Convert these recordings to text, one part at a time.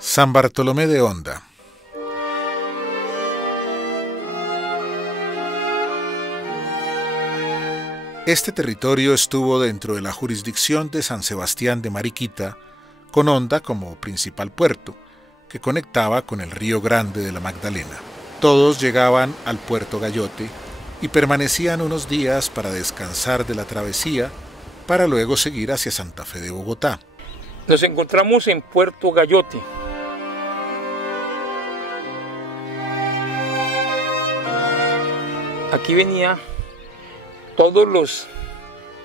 San Bartolomé de Honda. Este territorio estuvo dentro de la jurisdicción de San Sebastián de Mariquita, con Honda como principal puerto, que conectaba con el Río Grande de la Magdalena. Todos llegaban al puerto Gayote y permanecían unos días para descansar de la travesía, para luego seguir hacia Santa Fe de Bogotá. Nos encontramos en Puerto Gayote. Aquí venía todos los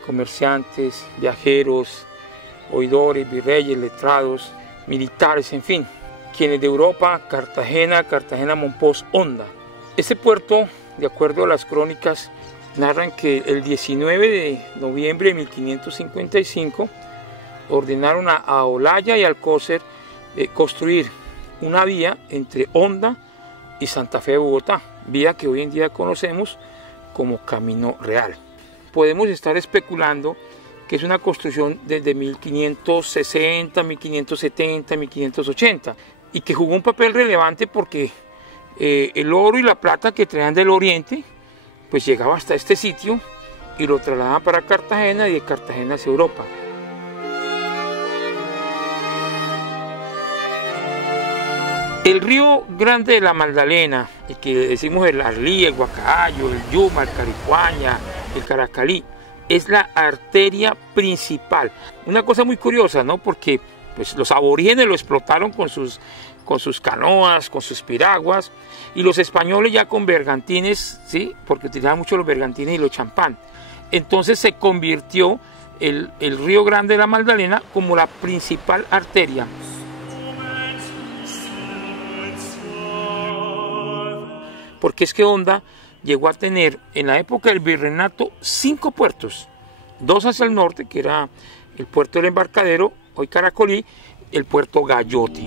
comerciantes, viajeros, oidores, virreyes, letrados, militares, en fin, quienes de Europa, Cartagena, Monpós, Honda. Este puerto, de acuerdo a las crónicas, narran que el 19 de noviembre de 1555 ordenaron a Olaya y Alcócer construir una vía entre Honda y Santa Fe de Bogotá, vía que hoy en día conocemos como Camino Real. Podemos estar especulando que es una construcción desde 1560, 1570, 1580 y que jugó un papel relevante porque el oro y la plata que traían del oriente pues llegaba hasta este sitio y lo trasladaban para Cartagena y de Cartagena hacia Europa. El río Grande de la Magdalena, el que decimos el Arlí, el Guacayo, el Yuma, el Caricuaña, el Caracalí, es la arteria principal. Una cosa muy curiosa, ¿no? Porque pues, los aborígenes lo explotaron con sus canoas, con sus piraguas, y los españoles ya con bergantines, ¿sí? Porque utilizaban mucho los bergantines y los champán. Entonces se convirtió el río Grande de la Magdalena como la principal arteria. Porque es que Honda llegó a tener en la época del virreinato 5 puertos, 2 hacia el norte, que era el puerto del Embarcadero, hoy Caracolí, el puerto Gayote.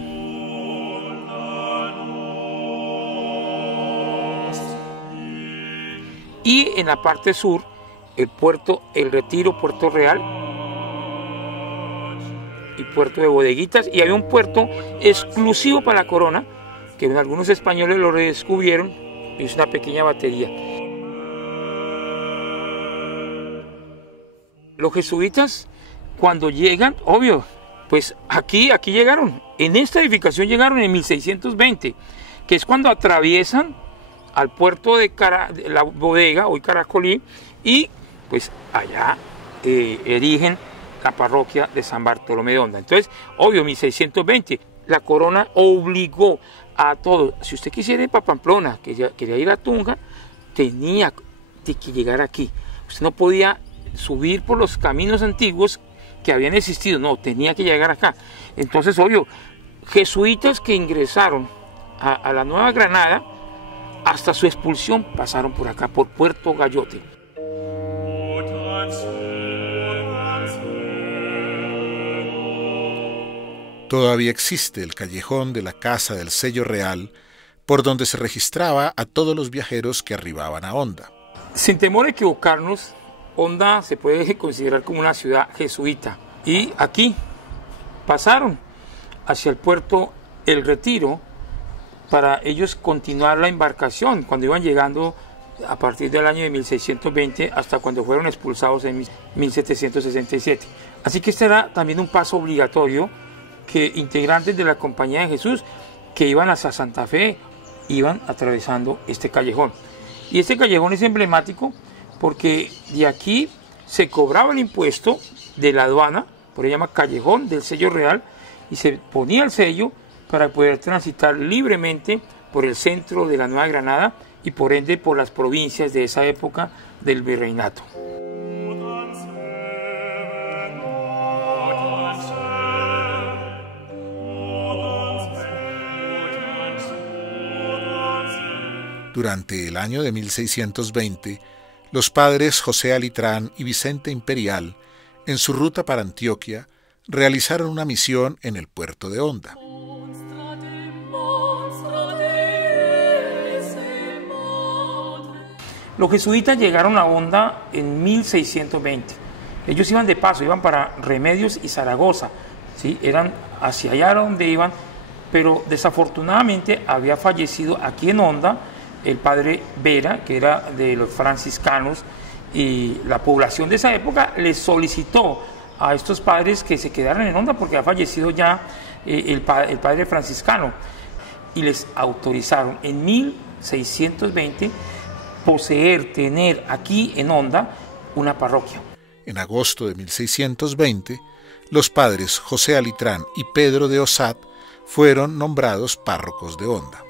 Y en la parte sur, el puerto El Retiro, Puerto Real y puerto de Bodeguitas, y había un puerto exclusivo para la corona, que algunos españoles lo redescubrieron. Es una pequeña batería. Los jesuitas, cuando llegan, obvio, pues aquí llegaron. En esta edificación llegaron en 1620, que es cuando atraviesan al puerto de la bodega, hoy Caracolí, y pues allá erigen la parroquia de San Bartolomé de Honda. Entonces, obvio, 1620, la corona obligó a todos. Si usted quisiera ir para Pamplona, que quería ir a Tunja, tenía que llegar aquí. Usted no podía subir por los caminos antiguos que habían existido, no, tenía que llegar acá. Entonces, obvio, jesuitas que ingresaron a la Nueva Granada, hasta su expulsión pasaron por acá, por Puerto Gayote. Todavía existe el callejón de la Casa del Sello Real, por donde se registraba a todos los viajeros que arribaban a Honda. Sin temor a equivocarnos, Honda se puede considerar como una ciudad jesuita. Y aquí pasaron hacia el puerto El Retiro para ellos continuar la embarcación cuando iban llegando a partir del año de 1620 hasta cuando fueron expulsados en 1767. Así que este era también un paso obligatorio que integrantes de la Compañía de Jesús que iban hacia Santa Fe iban atravesando este callejón. Y este callejón es emblemático porque de aquí se cobraba el impuesto de la aduana, por eso se llama Callejón del Sello Real, y se ponía el sello para poder transitar libremente por el centro de la Nueva Granada y por ende por las provincias de esa época del virreinato. Durante el año de 1620, los padres José Alitrán y Vicente Imperial, en su ruta para Antioquia, realizaron una misión en el puerto de Honda. Los jesuitas llegaron a Honda en 1620. Ellos iban de paso, iban para Remedios y Zaragoza, ¿sí? Eran hacia allá donde iban pero desafortunadamente había fallecido aquí en Honda el padre Vera, que era de los franciscanos, y la población de esa época les solicitó a estos padres que se quedaran en Honda porque ha fallecido ya el padre franciscano, y les autorizaron en 1620 poseer, tener aquí en Honda una parroquia. En agosto de 1620, los padres José Alitrán y Pedro de Osat fueron nombrados párrocos de Honda.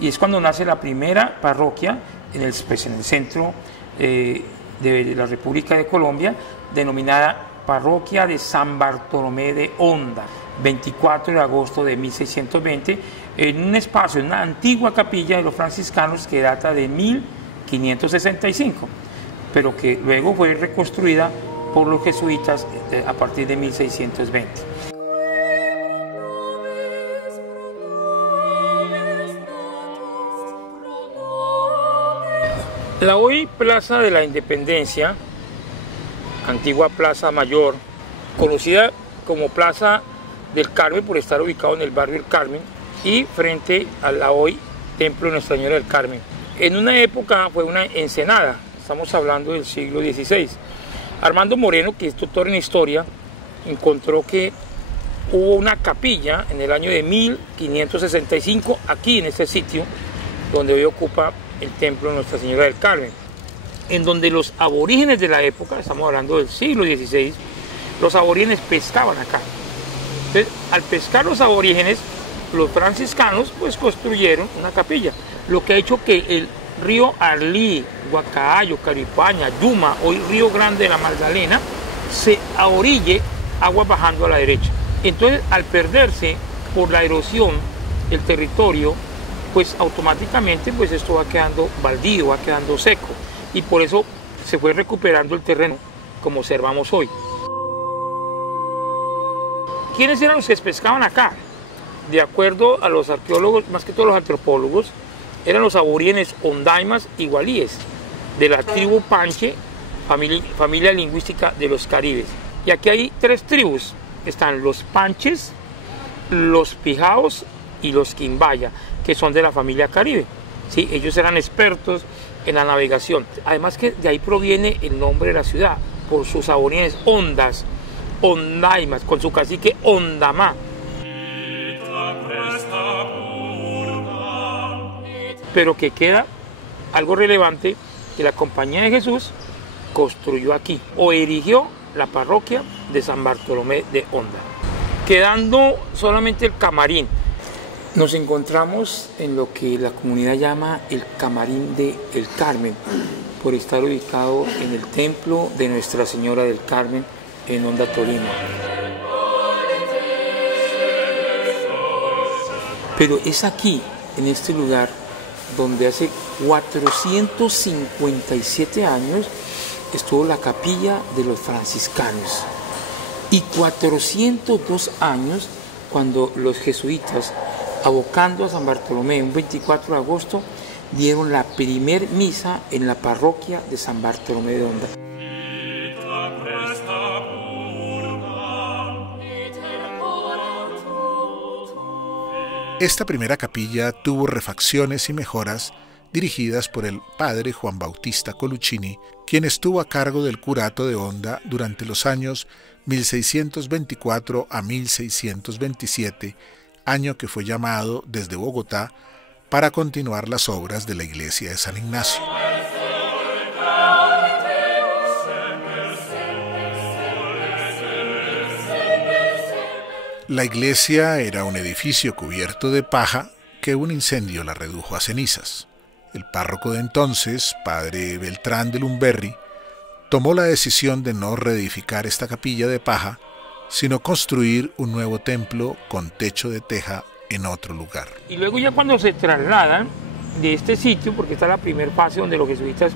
Y es cuando nace la primera parroquia en el centro de la República de Colombia, denominada Parroquia de San Bartolomé de Honda, 24 de agosto de 1620, en un espacio, en una antigua capilla de los franciscanos que data de 1565, pero que luego fue reconstruida por los jesuitas a partir de 1620. La hoy Plaza de la Independencia, antigua Plaza Mayor, conocida como Plaza del Carmen por estar ubicado en el barrio del Carmen y frente a la hoy Templo de Nuestra Señora del Carmen. En una época fue una ensenada, estamos hablando del siglo XVI. Armando Moreno, que es doctor en historia, encontró que hubo una capilla en el año de 1565 aquí en este sitio donde hoy ocupa el Templo de Nuestra Señora del Carmen, en donde los aborígenes de la época, estamos hablando del siglo XVI, los aborígenes pescaban acá. Entonces, al pescar los aborígenes, los franciscanos pues construyeron una capilla, lo que ha hecho que el río Arlí, Guacayo, Caripaña, Yuma, hoy Río Grande de la Magdalena, se ahorille agua bajando a la derecha. Entonces, al perderse por la erosión el territorio, pues automáticamente pues esto va quedando baldío, va quedando seco, y por eso se fue recuperando el terreno como observamos hoy. ¿Quiénes eran los que pescaban acá? De acuerdo a los arqueólogos, más que todos los antropólogos, eran los aborígenes ondaimas y gualíes de la tribu Panche, familia lingüística de los caribes. Y aquí hay tres tribus, están los Panches, los Pijaos y los Quimbaya, que son de la familia caribe. ¿Sí? Ellos eran expertos en la navegación. Además que de ahí proviene el nombre de la ciudad, por sus aborígenes ondas, ondaimas, con su cacique Ondamá. Pero que queda algo relevante, que la Compañía de Jesús construyó aquí, o erigió la parroquia de San Bartolomé de Honda, quedando solamente el camarín. Nos encontramos en lo que la comunidad llama el Camarín de El Carmen, por estar ubicado en el Templo de Nuestra Señora del Carmen en Honda, Tolima. Pero es aquí, en este lugar, donde hace 457 años estuvo la capilla de los franciscanos, y 402 años cuando los jesuitas, abocando a San Bartolomé un 24 de agosto, dieron la primer misa en la parroquia de San Bartolomé de Honda. Esta primera capilla tuvo refacciones y mejoras dirigidas por el padre Juan Bautista Coluccini, quien estuvo a cargo del curato de Honda durante los años 1624 a 1627, año que fue llamado desde Bogotá para continuar las obras de la iglesia de San Ignacio. La iglesia era un edificio cubierto de paja que un incendio la redujo a cenizas. El párroco de entonces, padre Beltrán de Lumberry, tomó la decisión de no reedificar esta capilla de paja, sino construir un nuevo templo con techo de teja en otro lugar. Y luego ya cuando se trasladan de este sitio, porque está la primera fase donde los jesuitas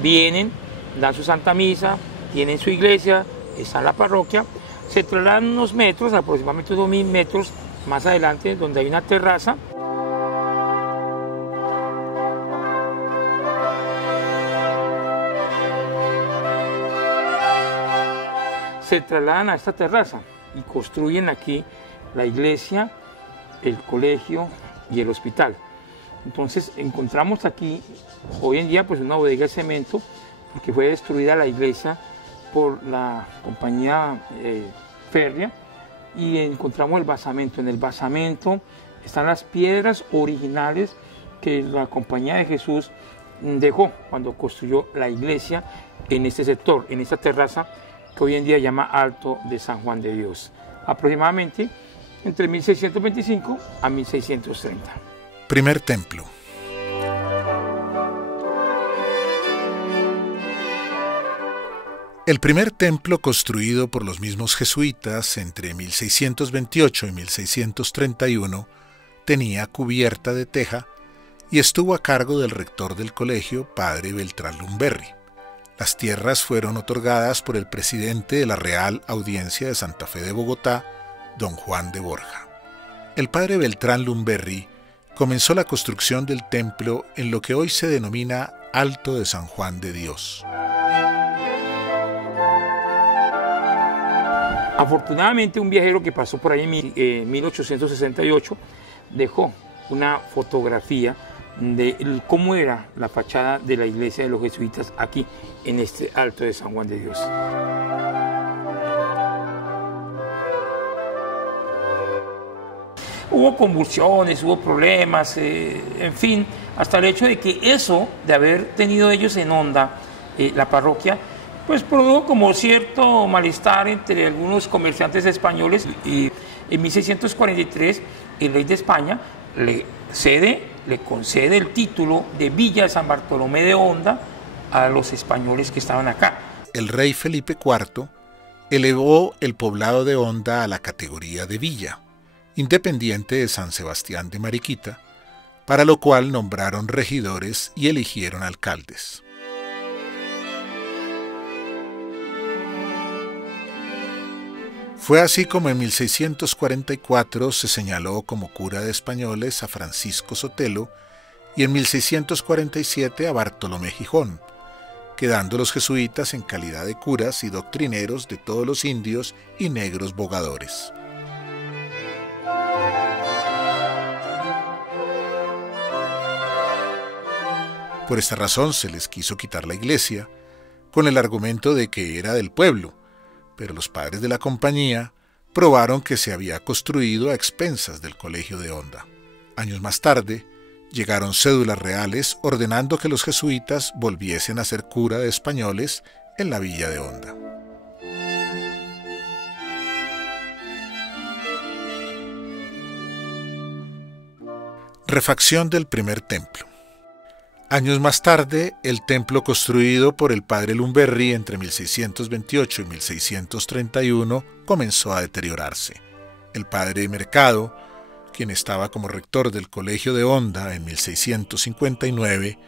vienen, dan su Santa Misa, tienen su iglesia, está en la parroquia, se trasladan unos metros, aproximadamente 2000 metros más adelante, donde hay una terraza. Se trasladan a esta terraza y construyen aquí la iglesia el colegio y el hospital. Entonces encontramos aquí, hoy en día, pues una bodega de cemento, porque fue destruida la iglesia por la compañía férrea, y encontramos el basamento. En el basamento están las piedras originales que la Compañía de Jesús dejó cuando construyó la iglesia en este sector, en esta terraza que hoy en día llama Alto de San Juan de Dios, aproximadamente entre 1625 a 1630. Primer templo. El primer templo, construido por los mismos jesuitas entre 1628 y 1631, tenía cubierta de teja y estuvo a cargo del rector del colegio, padre Beltrán Lumberry. Las tierras fueron otorgadas por el presidente de la Real Audiencia de Santa Fe de Bogotá, don Juan de Borja. El padre Beltrán Lumberry comenzó la construcción del templo en lo que hoy se denomina Alto de San Juan de Dios. Afortunadamente, un viajero que pasó por ahí en 1868 dejó una fotografía de cómo era la fachada de la iglesia de los jesuitas aquí en este Alto de San Juan de Dios. Hubo convulsiones, hubo problemas, en fin, hasta el hecho de que eso, de haber tenido ellos en Honda la parroquia, pues produjo como cierto malestar entre algunos comerciantes españoles, y en 1643 el rey de España le concede el título de Villa de San Bartolomé de Honda a los españoles que estaban acá. El rey Felipe IV elevó el poblado de Honda a la categoría de villa, independiente de San Sebastián de Mariquita, para lo cual nombraron regidores y eligieron alcaldes. Fue así como en 1644 se señaló como cura de españoles a Francisco Sotelo y en 1647 a Bartolomé Gijón, quedando los jesuitas en calidad de curas y doctrineros de todos los indios y negros bogadores. Por esta razón se les quiso quitar la iglesia, con el argumento de que era del pueblo, pero los padres de la compañía probaron que se había construido a expensas del colegio de Honda. Años más tarde, llegaron cédulas reales ordenando que los jesuitas volviesen a ser cura de españoles en la villa de Honda. Refacción del primer templo. Años más tarde, el templo construido por el padre Lumberry entre 1628 y 1631 comenzó a deteriorarse. El padre Mercado, quien estaba como rector del colegio de Honda en 1659,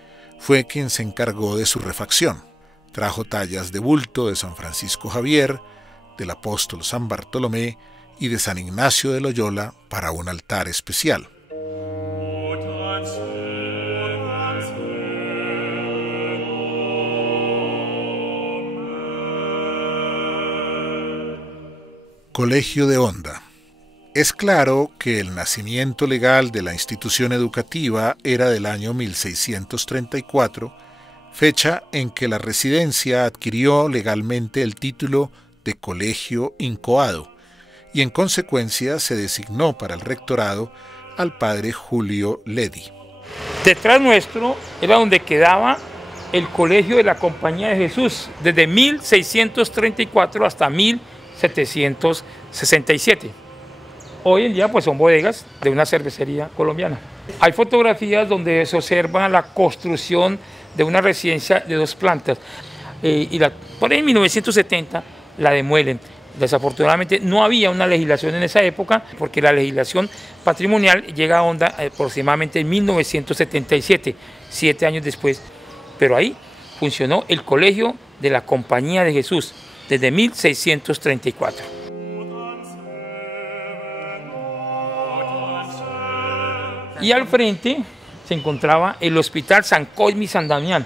fue quien se encargó de su refacción. Trajo tallas de bulto de San Francisco Javier, del apóstol San Bartolomé y de San Ignacio de Loyola para un altar especial. Colegio de Honda. Es claro que el nacimiento legal de la institución educativa era del año 1634, fecha en que la residencia adquirió legalmente el título de colegio incoado, y en consecuencia se designó para el rectorado al padre Julio Ledi. Detrás nuestro era donde quedaba el colegio de la Compañía de Jesús, desde 1634 hasta 1767. Hoy en día pues son bodegas de una cervecería colombiana. Hay fotografías donde se observa la construcción de una residencia de 2 plantas, por ahí en 1970 la demuelen. Desafortunadamente no había una legislación en esa época, porque la legislación patrimonial llega a Honda aproximadamente en 1977, 7 años después, pero ahí funcionó el colegio de la Compañía de Jesús desde 1634. Y al frente se encontraba el Hospital San Cosme y San Damián,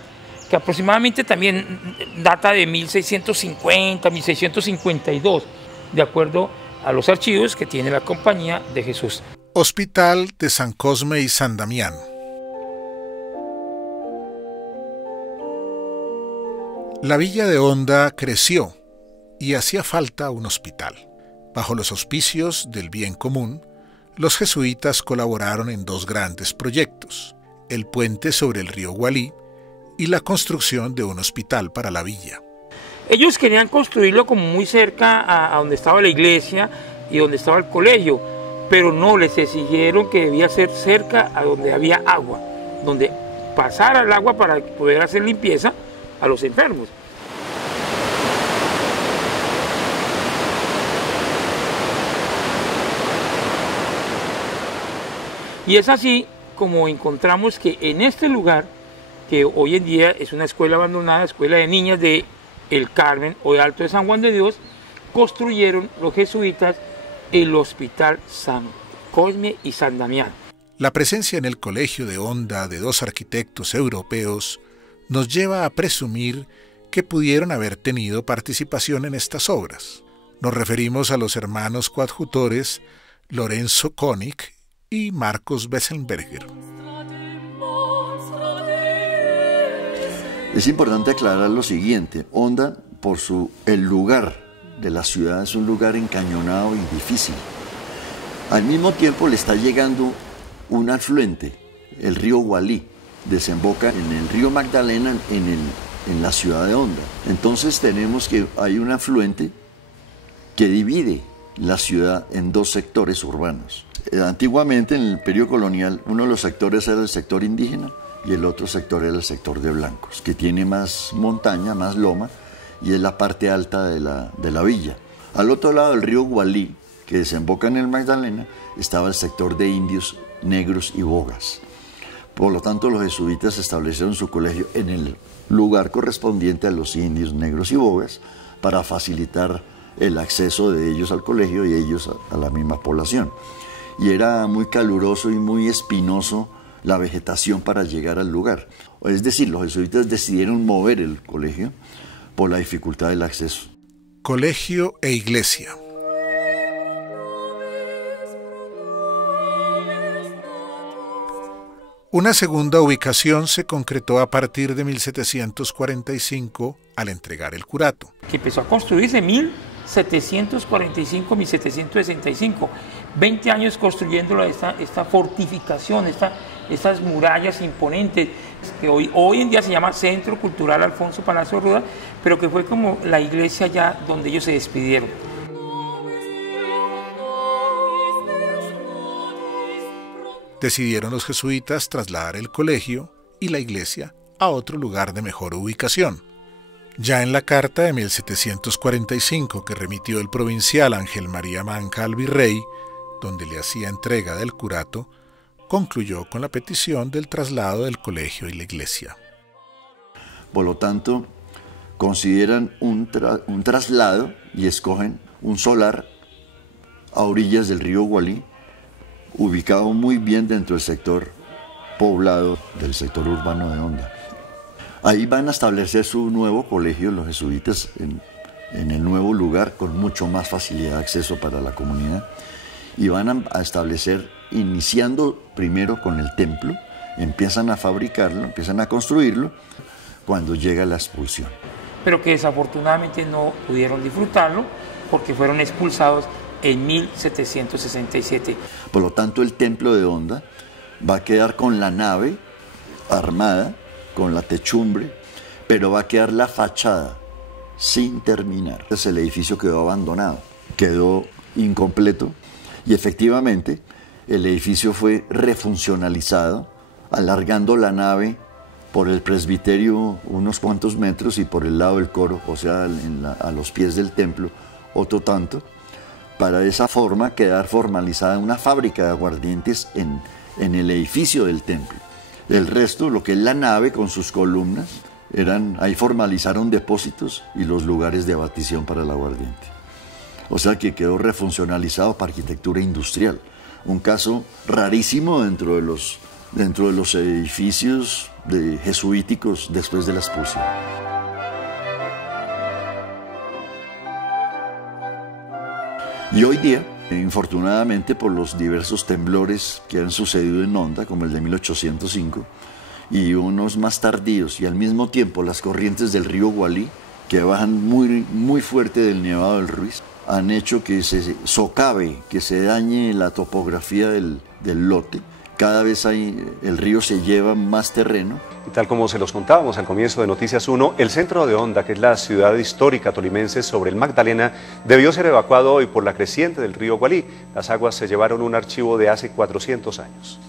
que aproximadamente también data de 1650, 1652, de acuerdo a los archivos que tiene la Compañía de Jesús. Hospital de San Cosme y San Damián. La villa de Honda creció y hacía falta un hospital. Bajo los auspicios del bien común, los jesuitas colaboraron en dos grandes proyectos: el puente sobre el río Gualí y la construcción de un hospital para la villa. Ellos querían construirlo como muy cerca a donde estaba la iglesia y donde estaba el colegio, pero no, les exigieron que debía ser cerca a donde había agua, donde pasara el agua para poder hacer limpieza a los enfermos. Y es así como encontramos que en este lugar, que hoy en día es una escuela abandonada, escuela de niñas de El Carmen o de Alto de San Juan de Dios, construyeron los jesuitas el Hospital San Cosme y San Damián. La presencia en el colegio de Honda de dos arquitectos europeos nos lleva a presumir que pudieron haber tenido participación en estas obras. Nos referimos a los hermanos coadjutores Lorenzo König y Marcos Bessenberger. Es importante aclarar lo siguiente: Honda, por el lugar de la ciudad, es un lugar encañonado y difícil. Al mismo tiempo le está llegando un afluente, el río Gualí, desemboca en el río Magdalena en la ciudad de Honda. Entonces tenemos que hay un afluente que divide la ciudad en dos sectores urbanos. Antiguamente, en el periodo colonial, uno de los sectores era el sector indígena y el otro sector era el sector de blancos, que tiene más montaña, más loma, y es la parte alta de la villa. Al otro lado del río Gualí, que desemboca en el Magdalena, estaba el sector de indios, negros y bogas. Por lo tanto, los jesuitas establecieron su colegio en el lugar correspondiente a los indios, negros y bogas, para facilitar el acceso de ellos al colegio y ellos a la misma población. Y era muy caluroso y muy espinoso la vegetación para llegar al lugar. Es decir, los jesuitas decidieron mover el colegio por la dificultad del acceso. Colegio e iglesia. Una segunda ubicación se concretó a partir de 1745 al entregar el curato. Que empezó a construirse en 1745-1765. 20 años construyendo esta fortificación, estas murallas imponentes, que hoy en día se llama Centro Cultural Alfonso Palacio Ruda, pero que fue como la iglesia ya donde ellos se despidieron. Decidieron los jesuitas trasladar el colegio y la iglesia a otro lugar de mejor ubicación. Ya en la carta de 1745 que remitió el provincial Ángel María Manca al virrey, donde le hacía entrega del curato, concluyó con la petición del traslado del colegio y la iglesia. Por lo tanto, consideran un traslado y escogen un solar a orillas del río Gualí, ubicado muy bien dentro del sector poblado del sector urbano de Honda. Ahí van a establecer su nuevo colegio, los jesuitas, en el nuevo lugar, con mucho más facilidad de acceso para la comunidad. Y van a establecer, iniciando primero con el templo, empiezan a fabricarlo, empiezan a construirlo, cuando llega la expulsión. Pero que desafortunadamente no pudieron disfrutarlo porque fueron expulsados en 1767. Por lo tanto, el templo de Honda va a quedar con la nave armada, con la techumbre, pero va a quedar la fachada sin terminar. El edificio quedó abandonado, quedó incompleto, y efectivamente el edificio fue refuncionalizado, alargando la nave por el presbiterio unos cuantos metros y por el lado del coro, o sea, a los pies del templo, otro tanto, para de esa forma quedar formalizada una fábrica de aguardientes en el edificio del templo. El resto, lo que es la nave con sus columnas, ahí formalizaron depósitos y los lugares de abatición para el aguardiente. O sea que quedó refuncionalizado para arquitectura industrial. Un caso rarísimo dentro de los edificios jesuíticos después de la expulsión. Y hoy día Infortunadamente, por los diversos temblores que han sucedido en Honda, como el de 1805, y unos más tardíos, y al mismo tiempo las corrientes del río Gualí, que bajan muy fuerte del Nevado del Ruiz, han hecho que se socave, que se dañe la topografía del lote. Cada vez el río se lleva más terreno. Y tal como se los contábamos al comienzo de Noticias 1, el centro de Honda, que es la ciudad histórica tolimense sobre el Magdalena, debió ser evacuado hoy por la creciente del río Gualí. Las aguas se llevaron un archivo de hace 400 años.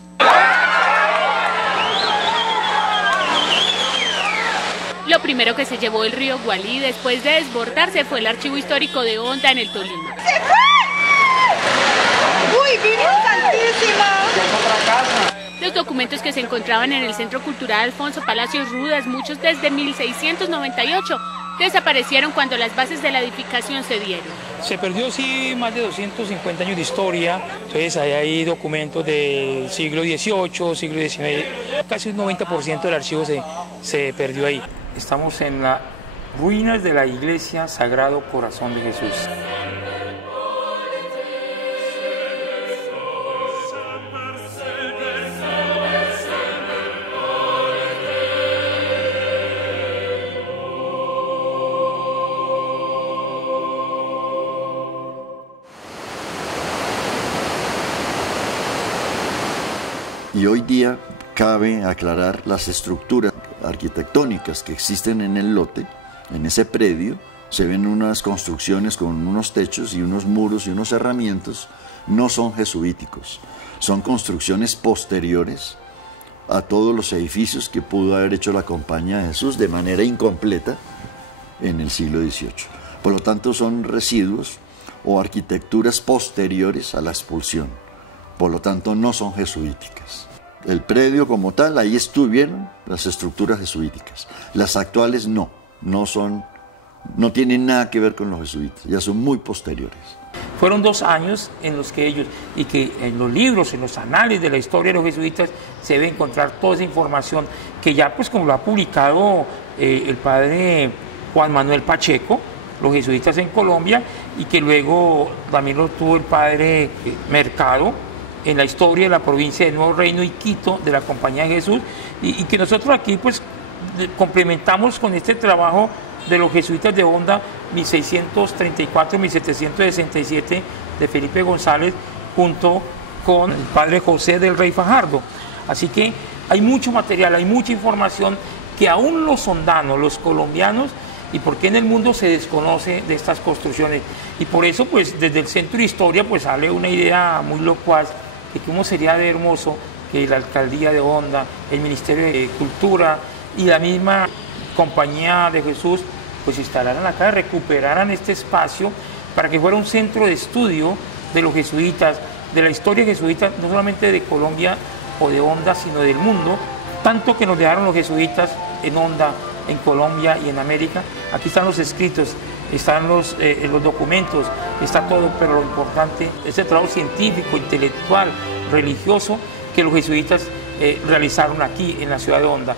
Lo primero que se llevó el río Gualí después de desbordarse fue el archivo histórico de Honda en el Tolima. ¡Se fue! ¡Uy, Virgen Santísima! Los documentos que se encontraban en el Centro Cultural Alfonso Palacios Rudas, muchos desde 1698, desaparecieron cuando las bases de la edificación se dieron. Se perdió sí más de 250 años de historia, entonces ahí hay documentos del siglo XVIII, siglo XIX, casi un 90% del archivo se perdió ahí. Estamos en las ruinas de la iglesia Sagrado Corazón de Jesús. Y hoy día cabe aclarar las estructuras arquitectónicas que existen en el lote. En ese predio se ven unas construcciones con unos techos y unos muros y unos cerramientos. No son jesuíticos, son construcciones posteriores a todos los edificios que pudo haber hecho la Compañía de Jesús de manera incompleta en el siglo XVIII. Por lo tanto, son residuos o arquitecturas posteriores a la expulsión. Por lo tanto, no son jesuíticas. El predio como tal, ahí estuvieron las estructuras jesuíticas. Las actuales no tienen nada que ver con los jesuitas, ya son muy posteriores. Fueron 2 años en los que ellos, y que en los libros, en los anales de la historia de los jesuitas, se debe encontrar toda esa información que ya, pues como lo ha publicado el padre Juan Manuel Pacheco, los jesuitas en Colombia, y que luego también lo tuvo el padre Mercado, en la historia de la provincia de Nuevo Reino y Quito de la Compañía de Jesús, y que nosotros aquí pues complementamos con este trabajo de los jesuitas de Honda 1634-1767 de Felipe González junto con el padre José del Rey Fajardo. Así que hay mucho material, hay mucha información que aún los hondanos, los colombianos, y por qué en el mundo se desconoce de estas construcciones. Y por eso pues desde el Centro de Historia pues sale una idea muy locuaz de cómo sería de hermoso que la Alcaldía de Honda, el Ministerio de Cultura y la misma Compañía de Jesús pues instalaran acá, recuperaran este espacio para que fuera un centro de estudio de los jesuitas, de la historia jesuita, no solamente de Colombia o de Honda, sino del mundo, tanto que nos dejaron los jesuitas en Honda, en Colombia y en América. Aquí están los escritos, están los documentos, está todo, pero lo importante es el trabajo científico, intelectual, religioso que los jesuitas realizaron aquí en la ciudad de Honda.